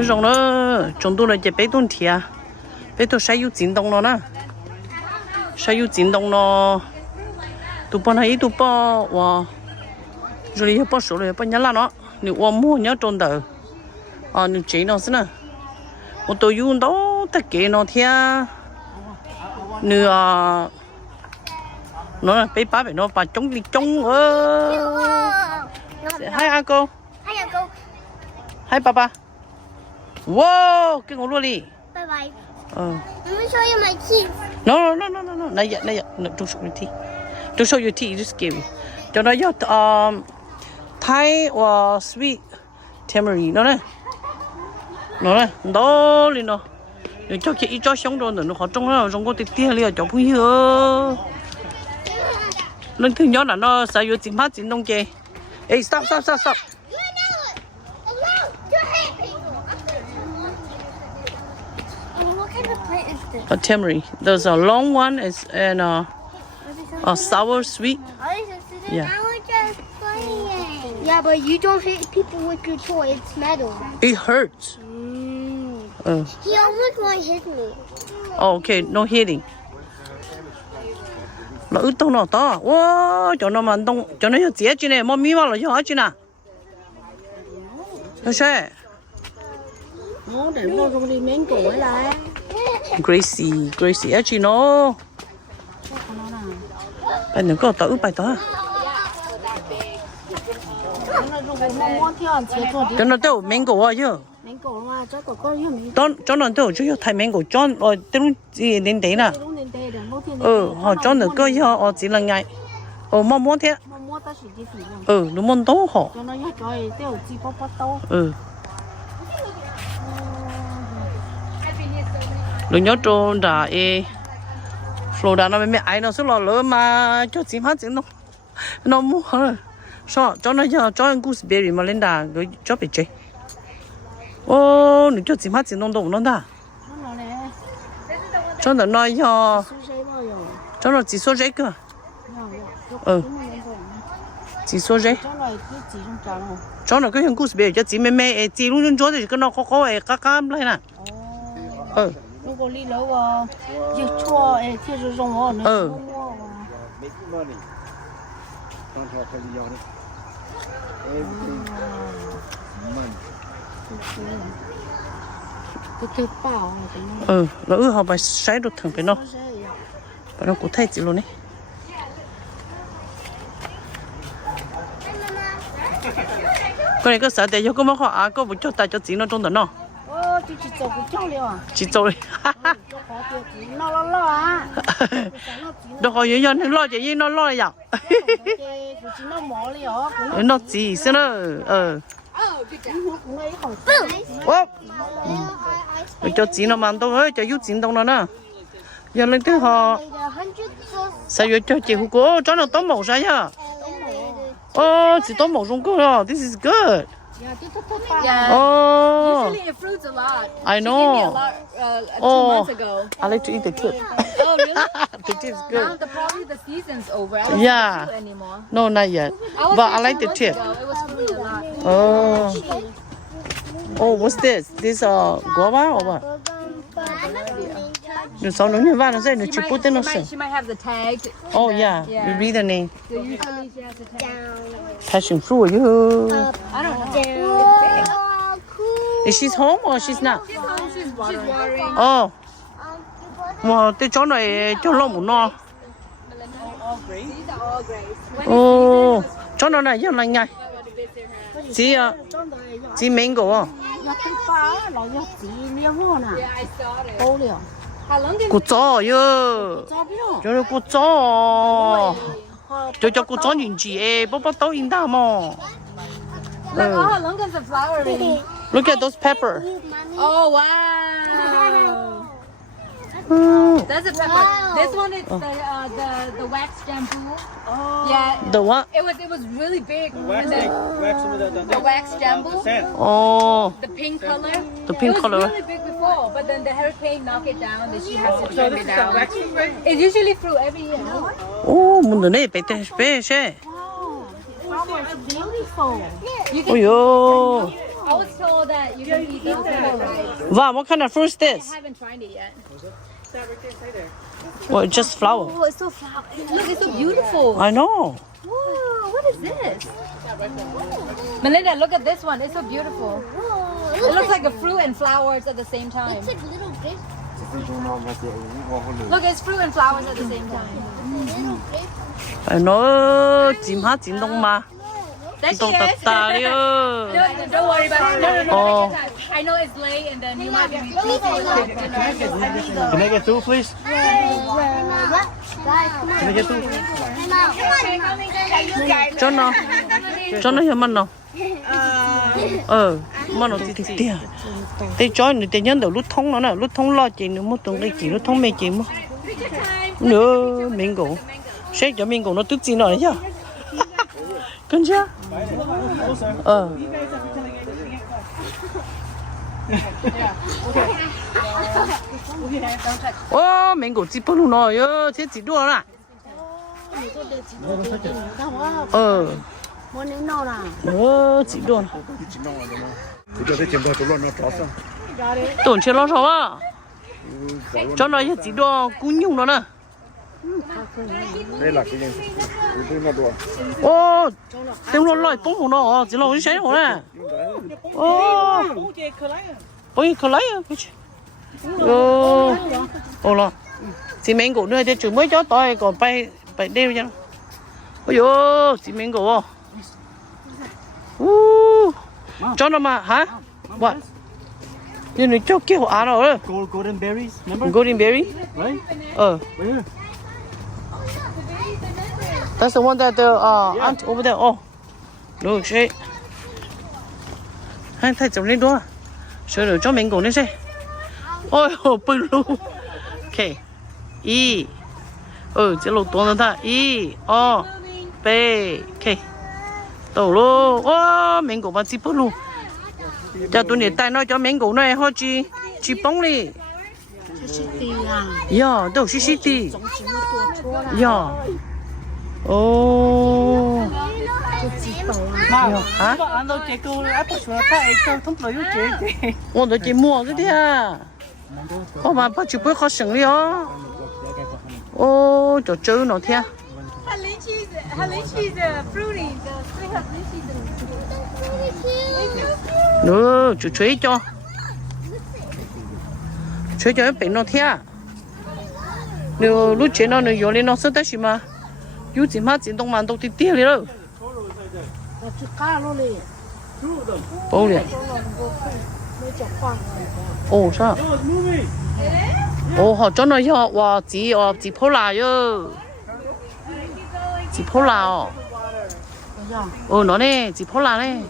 有种了，种多了就被动贴啊，被动晒有震动了呢，晒有震动了，都帮他一都帮哇，这里也帮手了，也帮人家了，你我摸人家种的，啊，你这样是呢，我都用到得给那天，你啊，那被爸爸那把种的种Hi uncle. Hi, Uncle. Hi, Papa. Whoa, cái ngủ luôn đi. Bye bye. Ờ. Let me show you my teeth. No. Not yet. No, don't show your teeth. Don't show your teeth. You just give me. Cho nóយកThai or sweet tamarind nó này. Nó này, đó lên nó. Rồi cho chị cho sống rồi nó họ trong có tiền liền cho phụ nữ. Lần thứ nhất là nó sẽ có chính phát chính đông kê. Hey, stop. You alone. Your hand. What kind of plant is this? A tamarind. There's a long one and a sour sweet. Yeah. I was just playing. Yeah, but you don't hit people with your toy. It's metal. It hurts. He almost want to hit me. Oh, okay, no hitting. Nó ướt tông nó to. Wow, cho nó mà tông, cho nó có dễ chứ này, mà mi vào là cho chứ nè. Nó sẽ. Nó để mua trong đi miếng cổ ấy lại. Gracie, ấy chứ nó. Bây giờ có tao ướt bài to. Cho nó đâu miếng cổ à chứ. Miếng cổ mà cho có như miếng. Cho nó đâu chứ thay miếng cổ cho tiếng gì đến đấy nè. Họ cho nó có cho chỉ là ngày. Mong muốn thế. Nó muốn tốt họ. Cho nó nhắc rồi tiêu chi bắp to. Đừng nhớ trôn đã Florida nó mới ai nó sẽ lo lỡ mà cho chim hát chim nó mua hả sao cho nó cho anh gooseberry mà lên đà rồi cho bị chết nó cho chim hát chim nó đâu nó đã cho nó nói cho nó chỉ số giấy cơ chỉ số giấy cho nó cái anh gooseberry cho chim mẹ chỉ luôn luôn cho thì cái nó có cá lên nè如果你老啊，一错哎，就是让我那个。Make money. Don't talk to the young. Everything. Money. Cái bảo này. Nó họ phải sai được thằng phải nó. Phải nó cũng thay chỉ luôn đấy. Cái này có sợ để cho có món họ có một chút tài cho chị nó trong đó nó. Chỉ cho cái cháu liền à? Chỉ cho đi. Nó lo à? Đâu có gì nó lo gì nó lo vậy? Nó mỏ liền. Nó chỉ xin nó cho chị nó mang đâu ấy cho yêu chị đâu nó giờ lên tới họ sao giờ cho chị cô cho nó tóm màu sao nhá chỉ tóm màu trong cơ this is good. Yeah. Oh. Usually it fruits a lot. I She know. gave me a lot 2 months ago. I like to eat the tip. Oh really? The tip's Now good. probably the season's over. I don't Yeah. do it anymore. No, not yet. was But I here like 2 the months tip. ago. It was fruiting a lot. Oh, what's this? This guava or what? Nó sao nó như vậy nó sẽ nó chỉ bút tên nó sẽ. She might have the tag. Oh yeah, you read the name. So usually she has the tag. Passion fruit, you. I don't know. Is she home or she's not? She's home. She's watering. Oh. Wow, cái chỗ này cho lo một no. These are all grapes. Oh, chỗ nó này rất là nhanh. Chị mango à? Nó cái phá là nó chỉ miếng hoa nè. Yeah, I saw it. Ô liền. How long did Củ chó yo. Cho biết không? Chỗ này củ chó. Cho củ chó nhìn chị bố bố tao in đa mà. like how long is the flowering? Look at those pepper. Oh wow. That's a pepper. This one is the wax shampoo. Oh. Yeah. The what? It was really big. Wax some of The wax shampoo. sand. Oh, The pink color. the pink It was color. really big before, but then the hurricane knocked it down, and she has to So trim this it is a down. waxing spray? It's usually fruit every year. Oh, mình này bé bé xe. Wow, it's beautiful. You Oh yo. I was told that you can eat those. Wow, what kind of fruit is this? I haven't tried it yet. Well, it's just flower. Oh, it's so flower. Look, it's so beautiful. I know. Whoa, what is this? Melinda, look at this one. It's so beautiful. It looks like a fruit and flowers at the same time. It's like little grapes. Look, it's fruit and flowers at the same time. Little grapes. I know. Chim ha chim dong ma. There she Dong ta is. ta liu. Don't worry about it. No. Oh. I know it's late and then you might be busy. Can I get two, please? Guys, come Can I get two? Cho nó. Cho nó hiểu mặn nào. Mặn nào tí tí à. Để cho người ta nhân đầu lút thông nó nè, lút thông lo chị nữa, một tuần cái chị lút thông mẹ chị mà. Nữa mình cổ. Sẽ cho mình cổ nó tức gì nữa chứ? Cần chưa? Ô, mình cổ chỉ bự luôn rồi, thế chỉ đua à? Muốn đến đâu nào? Chỉ đua. Tôi sẽ chìm vào tụi nó trọt xong. Tổn chưa lo sao à? Cho nó chỉ đua cún nhung nó nè. Đây là cái gì? Tôi nó đùa. Ô, tiếng nó lại bông hồn nó, chỉ là cái sáng hồn nè. Ô, bông khờ lấy à? Ô lo, chỉ mình cổ nữa thì chủ mới cho tôi còn bay đeo cho. Ôi yo, chỉ mình cổ. Cho nó mà hả? What? Nhưng nó cho kiểu ăn rồi. Golden berries, remember? Golden berry? Right? Where? That's the one that the aunt over there. Oh, look, she. Hai thầy chồng lên đó. Sửa được cho mình cùng lên xe. Ôi, bự luôn. Okay. E. Chỉ lột tuần thôi. E. O. B. Okay. Đầu luôn. Mình cùng vào chỉ bự luôn. Cho tụi này tay nó cho mình cùng này họ chỉ bông đi. Yeah, đâu xí đi. Yeah. Oh. Hả? Ủa nó chỉ mua cái gì à? Ô mà bắt chụp bữa khó xử lý á. Ô, cho chơi nó thế. Nữa, chú chơi cho. Chơi cho bệnh nó thế. Nếu lúc chơi nó nếu lên nó sẽ tới gì mà. Yêu chỉ mà chỉ đông màn đâu thì tiếc đi đâu. Bao nhiêu? Ồ sao? Ồ họ cho nó cho wow chỉ phô là yo. Chỉ phô là. Nó nè chỉ phô là nè.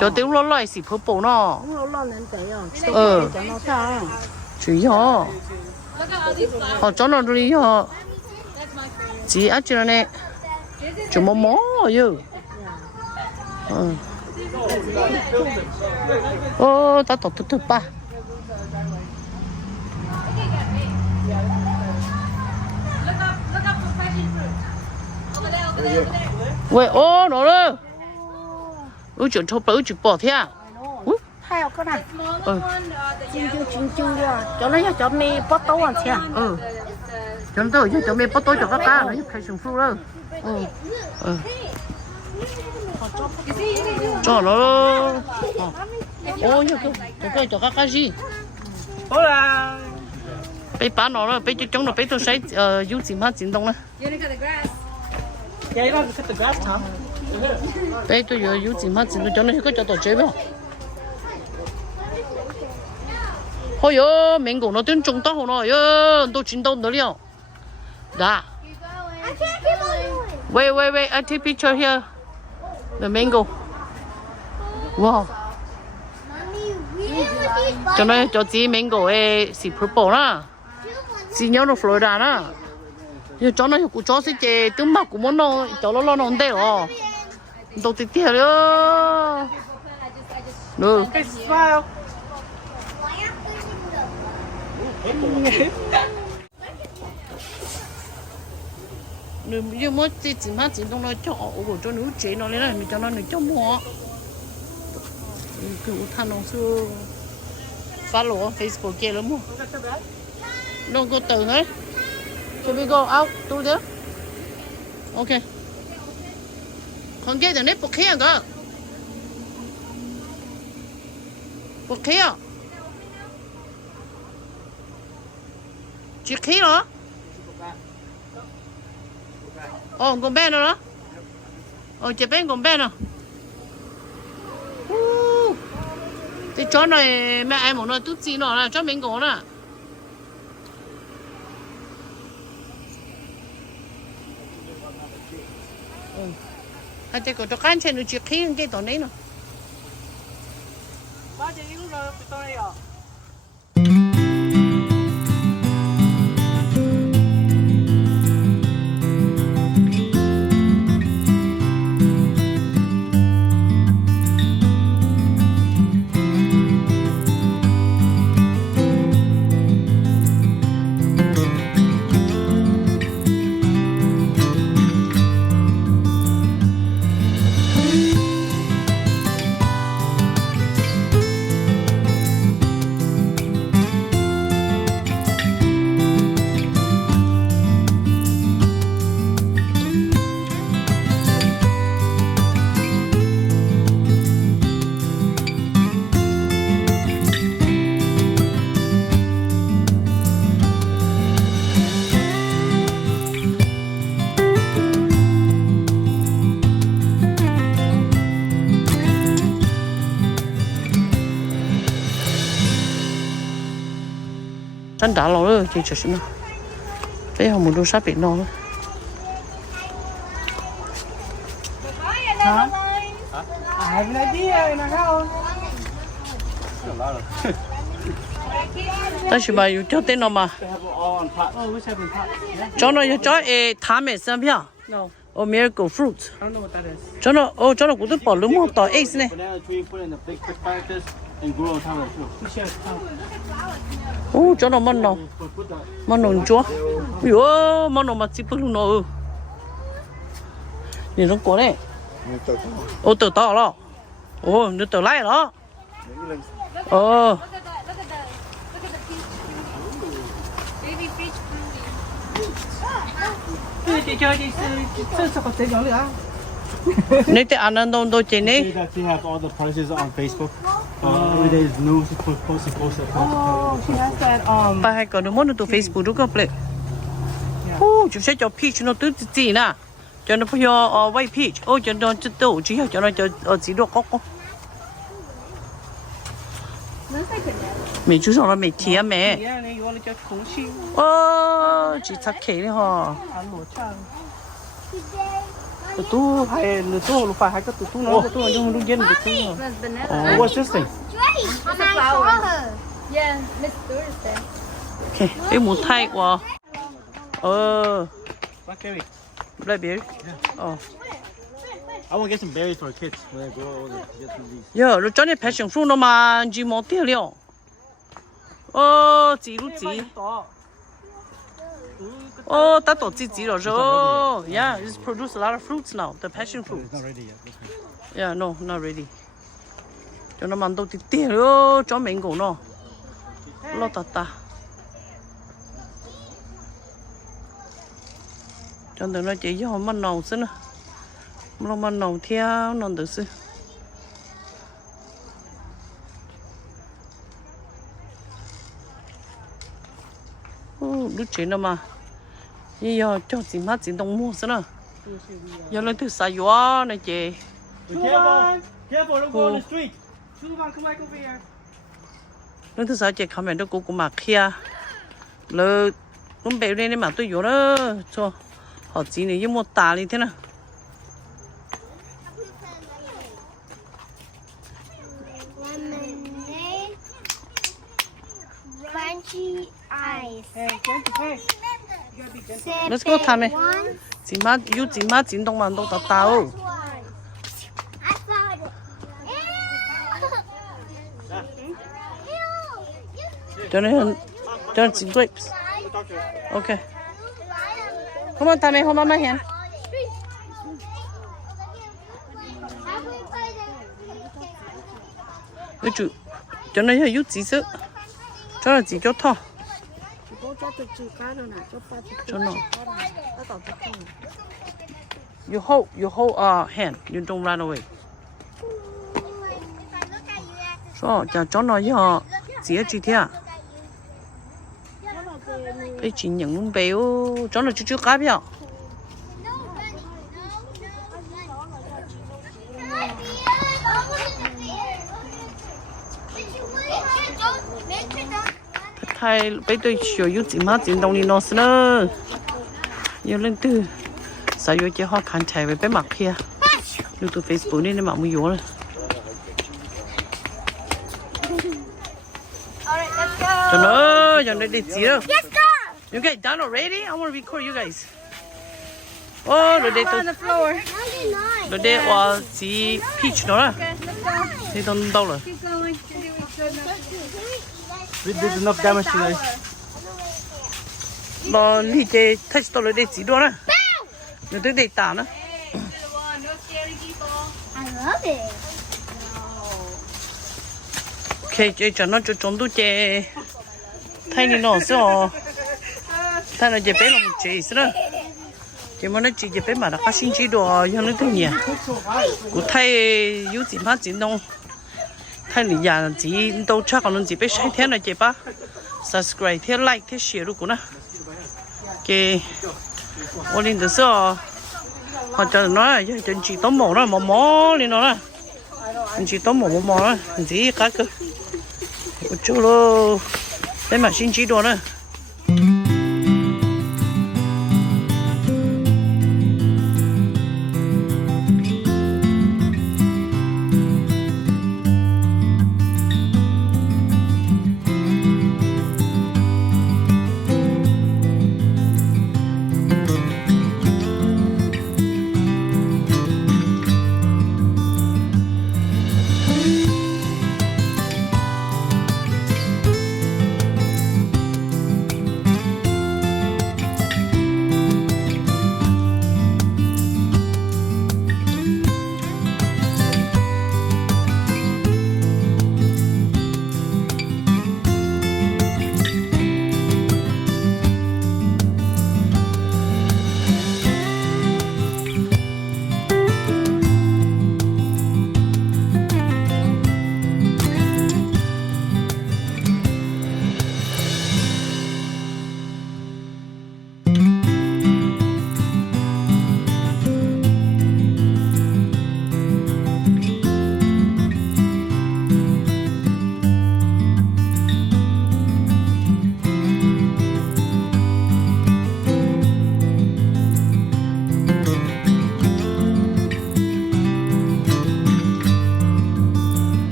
Cho tiêu lo lo chỉ phô bổ nó. Chủ yếu. Họ cho nó đi họ. Chỉ ăn cho nó nè. Chúng mò mò yo. Ta tập thực ba.喂, nó đó. Chuyện thô bự chuyện bỏ thế à? Hai cái này. Chinh rồi. Cho nó cho mì bắt tấu ăn thế. Cho nó cho mì bắt tấu cho các cá nó phải sùng phu đó. Cho nó. Cho các cá gì? Hola. Bé bán nó rồi, bé cho chúng nó bé tôi xây yêu gì mà chuyển động đó. Yeah, you don't have to cut the grass, Tom. Bé tôi giờ yêu gì mà chuyển động cho nó có cho tôi chơi không? Ôi yo, mình cũng nó tiếng trung tao nó, yo, tôi chuyển động được liền. Đã. Wait, I take picture here. The mango. Wow. Cho nó cho chị mango ấy, xì purple na. Xì nhau nó Florida na. Giờ cho nó cũng cho xí chè, tương bạc cũng muốn nó, cho nó nó đẻ rồi. Đâu tí tiếc nữa. Được. Smile. Nếu như mà chỉ mà chỉ đông nó cho, ủa cho nó chế nó lên này, mình cho nó cho mua. cứ thằng nó xưa follow Facebook kia lắm không? Don't go từ hết. Should we go out to there? Okay. Con kia từ nếp bọc kia cơ. Bọc kia. Chị kia hả? Con bé nữa đó. Chị bé con bé nữa. Thì chó này mẹ em muốn nói chút gì nữa là cho mình có nè. Hay thì có cho can trên được chiếc khí cái tổ đấy nữa. Ba chị lúc nào bị tôi à? Chân đá lâu rồi thì chỉ nó. Bây giờ muốn đồ sắp bị nó. Hả? I have an idea in our house. Ta chỉ bảo yêu cho tên nó mà. They have it all on pot. Oh, which have been pot? Yeah. Cho nó cho thả mẹ xem phía. No, Miracle fruit. I don't know what that is. Cho nó cũng được bỏ lúa một tỏi ace này. Banana tree, put in the big cactus and grow on top of the tree. You should. Cho nó món nào. Món nào chúa. Yo, món nào mà chỉ bự luôn nó. Nhìn nó có này. Tự to đó. Nó tự lại đó. Chị chơi đi sao có thể nhỏ nữa? Nếu thế ăn ăn đâu chị See này. that she has all the prices on Facebook. Every day is new. She post it. Oh, she has that Bà hay có được món từ Facebook đúng không? Chú sẽ cho peach nó tự gì nè. Cho nó phải white peach. Cho nó tự tự chỉ cho nó cho chỉ được có. Mẹ chú xong là mẹ thiệt mẹ. Yeah, you want to just cool shoe. Chỉ chắc khế đấy hả? Ăn lẩu chăng. Tụi tôi hay lựa tôi lúc phải hay có tụi tôi nói tụi tôi nhưng mà dân tụi tôi. What's this thing? Great. And I saw her. Yeah, Miss Thursday. Ok, cái muốn thay quá. Blackberry. Blackberry. I want to get some berries for kids when they grow older. Get some of these. Giờ rồi cho nên passion fruit nó mà chỉ một tiêu liệu. Chỉ lúc chỉ. Ta tổ chỉ rồi. Yeah, it's produced a lot of fruits now. The passion fruit. It's not ready yet. This one. Yeah, no, not ready. Cho nó mang đâu thì tiền rồi, cho mình cũng nó. Lo ta. Cho nên nó chỉ cho mình nấu xí nữa. Mình nấu theo nó được xí. Lúc chuyện đâu mà. Giờ cho chị má chị đông mua xí nữa. Giờ lên thứ sai quá này chị. Careful! Careful! Don't go on the street. Come back over here. Lên thứ sai chị không hẹn được cô mà kia. Lỡ con bé này mà tôi vô đó cho họ chỉ này với một tà đi thế nào. Lemonade. Crunchy ice. Hey, hey. You gotta be gentle. Let's go, Tommy. One. Chị má chín đông mà đông tao. I found it. Cho nên chín grapes. Okay. Come on, Tommy, hold on my hand. cái chủ cho nó yêu gì chứ cho là gì cho thọ cho nó you hold hand you don't run away so cho nó yêu gì ở chi thế à cái chuyện nhận luôn béo cho nó chưa cá béo thay bây tôi sửa yêu gì mà tiền đồng đi nó xí nữa yêu lên từ sao yêu chỉ họ khán chạy về bên mặt kia YouTube Facebook nên mà mới rồi cho nó đi gì đâu you guys done already I want to record you guys oh rồi đây tôi rồi đây là chỉ peach nữa thì don't đâu rồi There's enough damage today. nó đi chơi touch tôi đây chỉ đó nè rồi tôi để tả nữa I love it. ok chơi cho nó cho chúng tôi chơi thay đi nó sao thay nó chơi bé là một chơi nữa chơi mà nó chơi bé mà nó phát sinh chỉ đồ cho nó thôi nhỉ cụ thay yêu gì mà chỉ nông thay người nhà chỉ đâu chắc còn chỉ biết sai thế này chơi ba subscribe thế like thế share luôn cũng nè ok ôn lên được sao họ cho nó cho chỉ tóm mỏ nó mỏ lên nó nè chỉ tóm mỏ nó gì cả cơ chú lô để mà xin chỉ đồ nữa